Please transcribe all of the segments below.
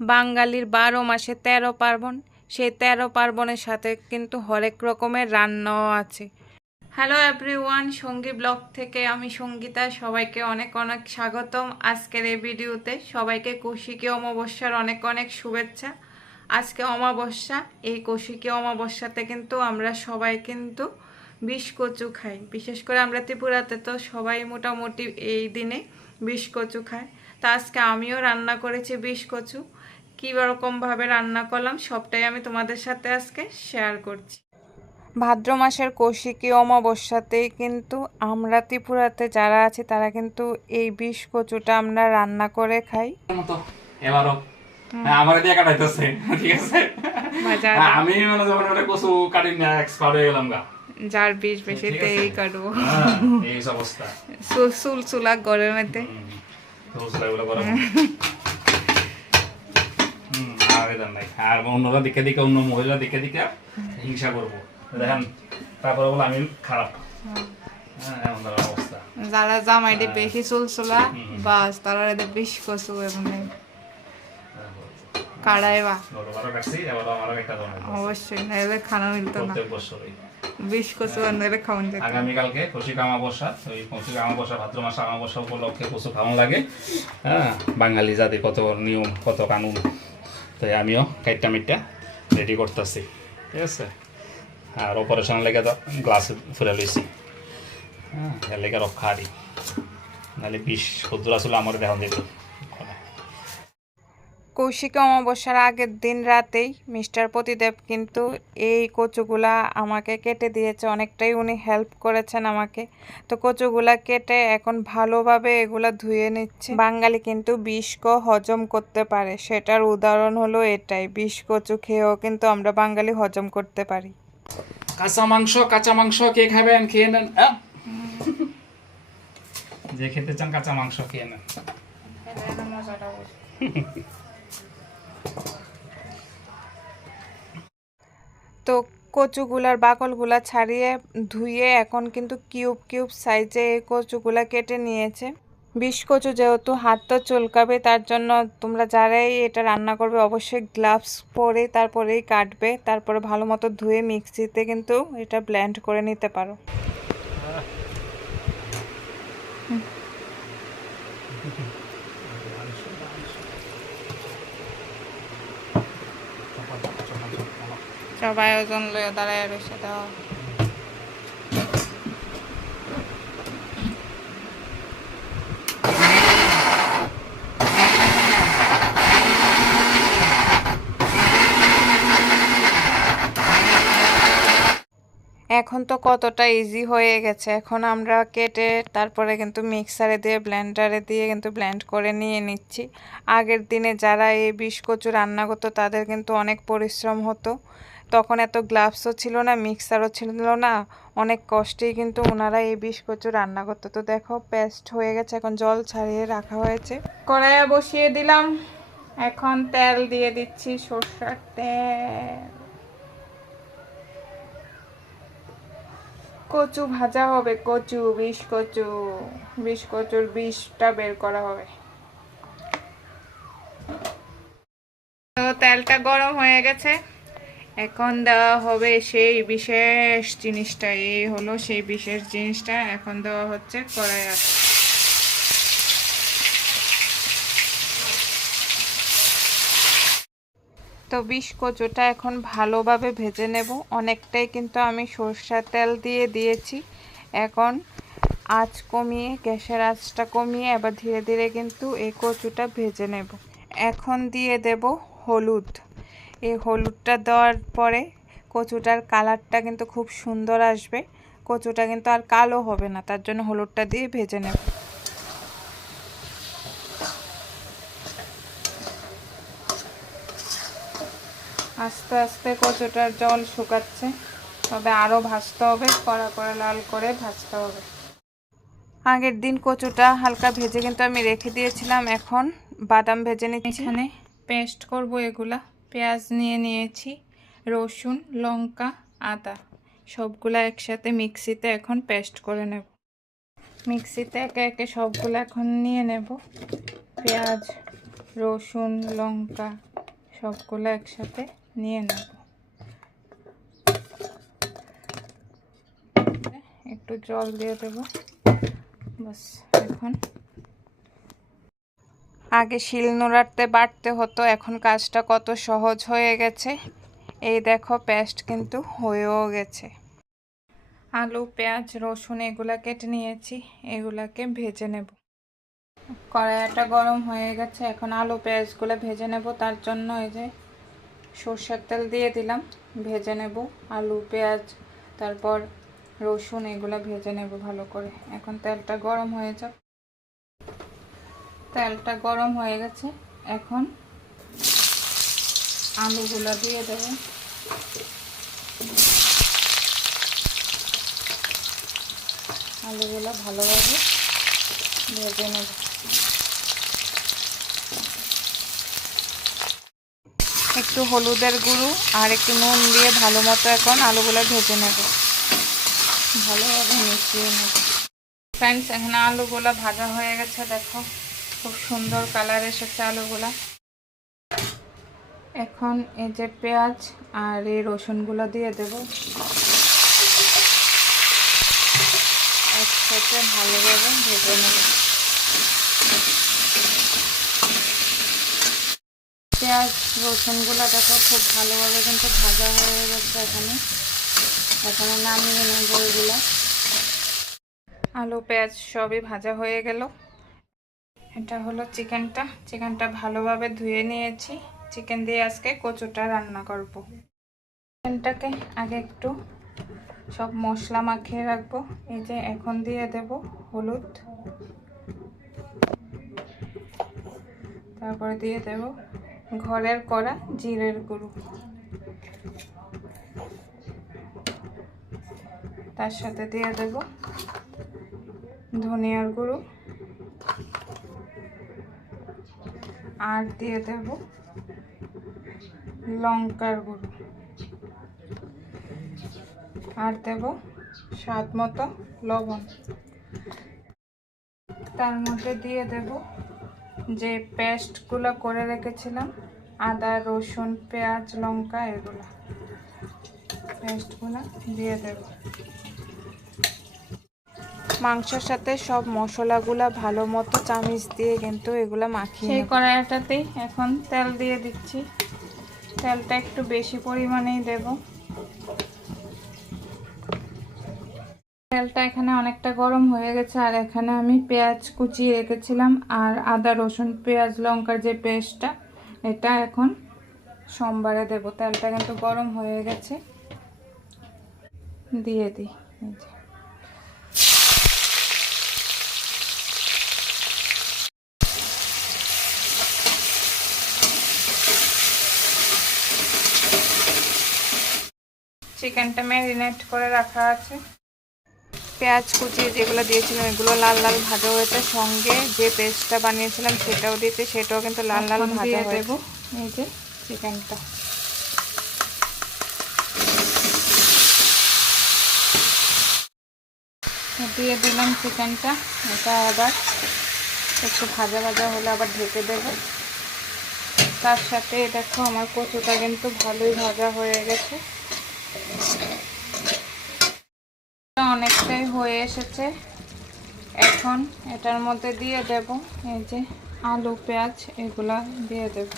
বাঙালির বারো মাসে তেরো পার্বণ। সেই তেরো পার্বণের সাথে কিন্তু হরেক রকমের রান্নাও আছে। হ্যালো এভরিওয়ান সঙ্গী ব্লগ থেকে আমি সঙ্গীতা। সবাইকে অনেক অনেক স্বাগতম আজকের এই ভিডিওতে। সবাইকে কৌশিকী অমাবস্যার অনেক অনেক শুভেচ্ছা। আজকে অমাবস্যা, এই কৌশিকী অমাবস্যাতে কিন্তু আমরা সবাই কিন্তু বিষ কচু খাই। বিশেষ করে আমরা ত্রিপুরাতে তো সবাই মোটামুটি এই দিনে বিষ কচু খায়। তা আজকে আমিও রান্না করেছি বিষ কচু। কী রকমভাবে রান্না করলাম সবটাই আমি তোমাদের সাথে আজকে শেয়ার করছি। ভাদ্র মাসের কৌশিকী অমাবস্যাতেই কিন্তু আমরা ত্রিপুরাতে যারা আছে তারা কিন্তু এই বিষ কচুটা আমরা রান্না করে খাই। এবারও। হ্যাঁ, আমার দিয়ে কাটাইতেছে ঠিক আছে? হ্যাঁ, আমি মানে যখন ওটা কচু কাটি না এক্সপার্ট হয়ে গেলাম গা। যার বিষ বেশি তেই। কাটবো। হ্যাঁ, এই অবস্থা। চুল চুল চুলা গরমেতে। রোজ লাগল গরম। আর নাই। আর অন্যরা দিকে দিকে অন্য মহিলা দিকে দিকে হিংসা করব। দেখেন তারপরে বলে আমি খারাপ। হ্যাঁ যারা জামাইটি বেশি বাস তারা কচু এমনি কাটছি এবারও আমারও অবশ্যই নাহলে খানা মিলতো না। কচু আনলে খাওয়ান যেত আগামীকালকে ওই ভাদ্র মাস উপলক্ষে কচু খাওয়ানো লাগে। হ্যাঁ বাঙালি জাতি কত নিয়ম কত কানুন। তাই আমিও কাইটটা মিটটা রেডি করতেছি। ঠিক আছে? আর অপারেশনের লেগে তো গ্লাস ফুলে লইছি। হ্যাঁ এর লেগে রক্ষা হারি। নাহলে বিষ ক্ষুদ্র আসলে আমার দেখান দিত। কৌশিক অমাবস্যার আগের দিন রাতেই মিস্টার প্রতিদেব কিন্তু এই কচুগুলা আমাকে কেটে দিয়েছে। অনেকটাই উনি হেল্প করেছেন আমাকে। তো কচুগুলা কেটে এখন ভালোভাবে এগুলা ধুয়ে নিচ্ছে। বাঙালি কিন্তু বিষক হজম করতে পারে। সেটার উদাহরণ হলো এটাই। বিষ কচু খেয়েও কিন্তু আমরা বাঙালি হজম করতে পারি। কাঁচা মাংস কাঁচা মাংস কে খাবেন? খেয়ে নেন যে খেতে চান কাঁচা মাংস খেয়ে নেন। তো কচুগুলার বাকলগুলা ছাড়িয়ে ধুয়ে এখন কিন্তু কিউব কিউব সাইজে এই কচুগুলা কেটে নিয়েছে। বিষ কচু যেহেতু হাত তো চুলকাবে, তার জন্য তোমরা যারাই এটা রান্না করবে অবশ্যই গ্লাভস পরে তারপরেই কাটবে। তারপরে ভালো মতো ধুয়ে মিক্সিতে কিন্তু এটা ব্ল্যান্ড করে নিতে পারো। সব আয়োজন লয়ে দাঁড়ায় রয়েছে দেওয়া এখন তো কতটা ইজি হয়ে গেছে। এখন আমরা কেটে তারপরে কিন্তু মিক্সারে দিয়ে ব্লেন্ডারে দিয়ে কিন্তু ব্লেন্ড করে নিয়ে নিচ্ছি। আগের দিনে যারা এই বিষ কচু রান্না করতো, তাদের কিন্তু অনেক পরিশ্রম হতো। তখন এত গ্লাভসও ছিল না মিক্সারও ছিল না। অনেক কষ্টেই কিন্তু ওনারা এই বিষ কচু রান্না করতো। তো দেখো পেস্ট হয়ে গেছে, এখন জল ছাড়িয়ে রাখা হয়েছে। কড়াইয়ে বসিয়ে দিলাম। এখন তেল দিয়ে দিচ্ছি সর্ষার তেল। কচু ভাজা হবে, কচু, বিষ কচু, বিষ কচুর বিষটা বের করা হবে। তো তেলটা গরম হয়ে গেছে। এখন দেওয়া হবে সেই বিশেষ জিনিসটা, এই হলো সেই বিশেষ জিনিসটা। এখন দেওয়া হচ্ছে কড়াই তো বিষ কচুটা এখন ভালোভাবে ভেজে নেব। অনেকটাই কিন্তু আমি সর্ষার তেল দিয়ে দিয়েছি। এখন আঁচ কমিয়ে, গ্যাসের আঁচটা কমিয়ে এবার ধীরে ধীরে কিন্তু এই কচুটা ভেজে নেব। এখন দিয়ে দেব হলুদ। এই হলুদটা দেওয়ার পরে কচুটার কালারটা কিন্তু খুব সুন্দর আসবে। কচুটা কিন্তু আর কালো হবে না, তার জন্য হলুদটা দিয়ে ভেজে নেব। আস্তে আস্তে কচুটার জল শুকাচ্ছে। তবে আরও ভাজতে হবে, কড়া করে লাল করে ভাজতে হবে। আগের দিন কচুটা হালকা ভেজে কিন্তু আমি রেখে দিয়েছিলাম, এখন বাদাম ভেজে নিচ্ছি। পেস্ট করব এগুলা। পেঁয়াজ নিয়ে নিয়েছি, রসুন, লঙ্কা, আদা। সবগুলা একসাথে মিক্সিতে এখন পেস্ট করে নেব। মিক্সিতে একে একে সবগুলো এখন নিয়ে নেব। পেঁয়াজ, রসুন, লঙ্কা সবগুলো একসাথে নিয়ে নেব। একটু জল দিয়ে দেব। বাস, এখন। আগে শিল নোড়াতে বাটতে হতো, এখন কাজটা কত সহজ হয়ে গেছে। এই দেখো, পেস্ট কিন্তু হয়েও গেছে। আলু, পেঁয়াজ, রসুন, এগুলা কেটে নিয়েছি, এগুলাকে ভেজে নেব। কড়াইটা গরম হয়ে গেছে, এখন আলু, পেঁয়াজগুলো ভেজে নেব। তার জন্য এই যে সর্ষের তেল দিয়ে দিলাম, ভেজে নেব, আলু, পেঁয়াজ, তারপর রসুন, এগুলো ভেজে নেব ভালো করে। এখন তেলটা গরম হয়ে যাক। তেলটা গরম হয়ে গেছে। এখন আলুগুলো দিয়ে দেব। আলুগুলো ভালোভাবে ভেজে নেব। একটু হলুদের গুঁড়ো আর একটু নুন দিয়ে ভালো মতো এখন আলুগুলো ভেজে নেব। ভালোভাবে মিশিয়ে নেব। ফ্রেন্ডস এখানে আলুগুলো ভাজা হয়ে গেছে, দেখো। খুব সুন্দর কালার এসেছে আলুগুলা। এখন এই যে পেঁয়াজ আর এই রসুনগুলো দিয়ে দেব। একসাথে ভালোভাবে ভেজে নেব। পেঁয়াজ, রসুনগুলো দেখো খুব ভালোভাবে কিন্তু ভাজা হয়ে গেছে এখানে। এখানে নামিয়ে নেব এগুলো। আলু, পেঁয়াজ সবই ভাজা হয়ে গেল। এটা হলো চিকেনটা। চিকেনটা ভালোভাবে ধুয়ে নিয়েছি। চিকেন দিয়ে আজকে কচুটা রান্না করব। চিকেনটাকে আগে একটু সব মশলা মাখিয়ে রাখব। এই যে এখন দিয়ে দেব হলুদ। তারপরে দিয়ে দেব ঘরের করা জিরের গুঁড়ো। তার সাথে দিয়ে দেব ধনিয়ার গুঁড়ো। আর দিয়ে দেব লঙ্কার গুঁড়ো। আর দেব স্বাদ মতো লবণ। তার মধ্যে দিয়ে দেব যে পেস্টগুলো করে রেখেছিলাম আদা রসুন পেঁয়াজ লঙ্কা এগুলো। পেস্টগুলো দিয়ে দেব। মাংসের সাথে সব মশলাগুলা ভালো মতো চামিচ দিয়ে কিন্তু এগুলো মাখিয়ে সেই কড়াইটাতেই এখন তেল দিয়ে দিচ্ছি। তেলটা একটু বেশি পরিমাণেই দেব। তেলটা এখানে অনেকটা গরম হয়ে গেছে, আর এখানে আমি পেঁয়াজ কুচিয়ে রেখেছিলাম, আর আদা, রসুন, পেঁয়াজ, লঙ্কার যে পেস্টটা, এটা এখন সোমবারে দেব। তেলটা কিন্তু গরম হয়ে গেছে। দিয়ে দিই চিকেনটা ম্যারিনেট করে রাখা আছে। পেঁয়াজ কুচি যেগুলো দিয়েছিলাম এগুলো লাল লাল ভাজা হয়েছে। সঙ্গে যে পেস্টটা বানিয়েছিলাম সেটাও দিতে সেটাও কিন্তু লাল লাল ভাজা দেবো এই যে চিকেনটা। দিয়ে দিলাম চিকেনটা এটা আবার একটু ভাজা ভাজা হলে আবার ঢেকে দেবো। তার সাথে দেখো আমার কচুটা কিন্তু ভালোই ভাজা হয়ে গেছে। অনেকটাই হয়ে এসেছে। এখন এটার মধ্যে দিয়ে দেব, এই যে আলু, পেঁয়াজ, এগুলা দিয়ে দেব।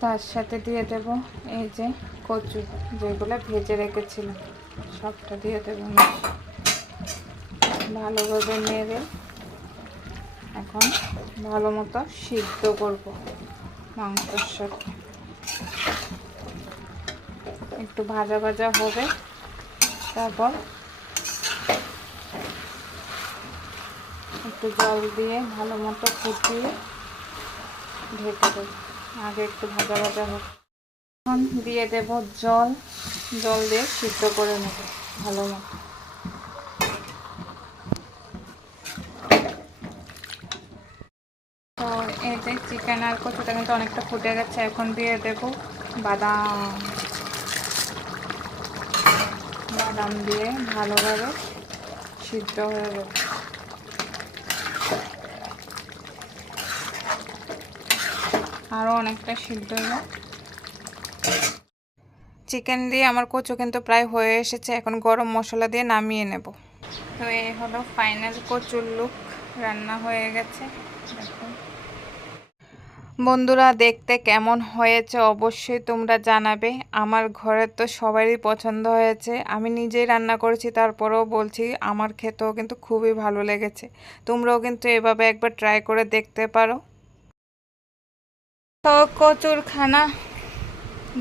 তার সাথে দিয়ে দেব এই যে কচু, যেগুলো ভেজে রেখেছিলাম, সবটা দিয়ে দেব ভালোভাবে নেড়ে এখন ভালো মতো সিদ্ধ করব মাংসের সাথে। একটু ভাজা ভাজা হবে। তারপর একটু জল দিয়ে ভালো মতো ফুটিয়ে ঢেকে দেবো। আগে একটু ভাজা ভাজা হোক। এখন দিয়ে দেব জল। জল দিয়ে সিদ্ধ করে নেব ভালো মতো। তো এই যে চিকেন আর কচুটা কিন্তু অনেকটা ফুটে গেছে, এখন দিয়ে দেব বাদাম। বাদাম দিয়ে ভালোভাবে সিদ্ধ হয়ে যাবে আরও অনেকটা সিদ্ধ হলো চিকেন দিয়ে আমার কচু কিন্তু প্রায় হয়ে এসেছে। এখন গরম মশলা দিয়ে নামিয়ে নেব। তো এই হলো ফাইনাল কচুর লুক। রান্না হয়ে গেছে। বন্ধুরা দেখতে কেমন হয়েছে অবশ্যই তোমরা জানাবে। আমার ঘরে তো সবারই পছন্দ হয়েছে। আমি নিজেই রান্না করেছি তারপরেও বলছি আমার খেতেও কিন্তু খুবই ভালো লেগেছে। তোমরাও কিন্তু এভাবে একবার ট্রাই করে দেখতে পারো। তো কচুর খানা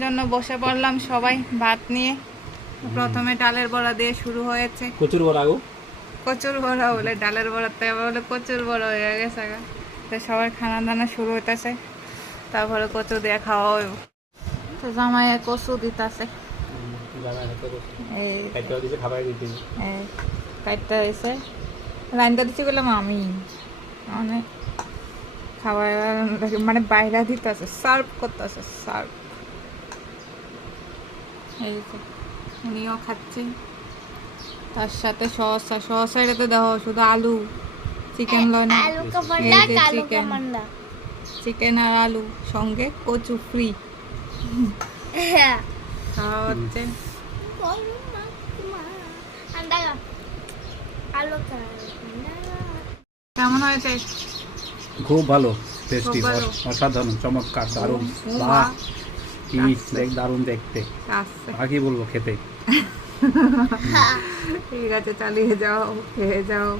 জন্য বসে পড়লাম সবাই ভাত নিয়ে। প্রথমে ডালের বড়া দিয়ে শুরু হয়েছে। প্রচুর বড় কচুর বড়া বলে ডালের বড়াতে আবার বলে কচুর বড়া হয়ে গেছে। তো সবাই খানা দানা শুরু হইতেছে। তারপরে কচু দিয়ে খাওয়া হইব। তো জামাই কচু দিতেছে। খাবার মানে মানে বাইরে দিতেছে, সার্ভ করতেছে, সার্ভ। এই উনিও খাচ্ছে। তার সাথে সসা সসা এটাতে দেখো শুধু আলু। চিকেন লনা চিকেন। চিকেন আর আলু সঙ্গে কচু ফ্রি। খাওয়া হচ্ছে। কেমন খুব ভালো অসাধারণ চমৎকার দারুণ। দেখ দারুণ দেখতে। বলব খেতে? ঠিক আছে চালিয়ে যাও খেয়ে যাও।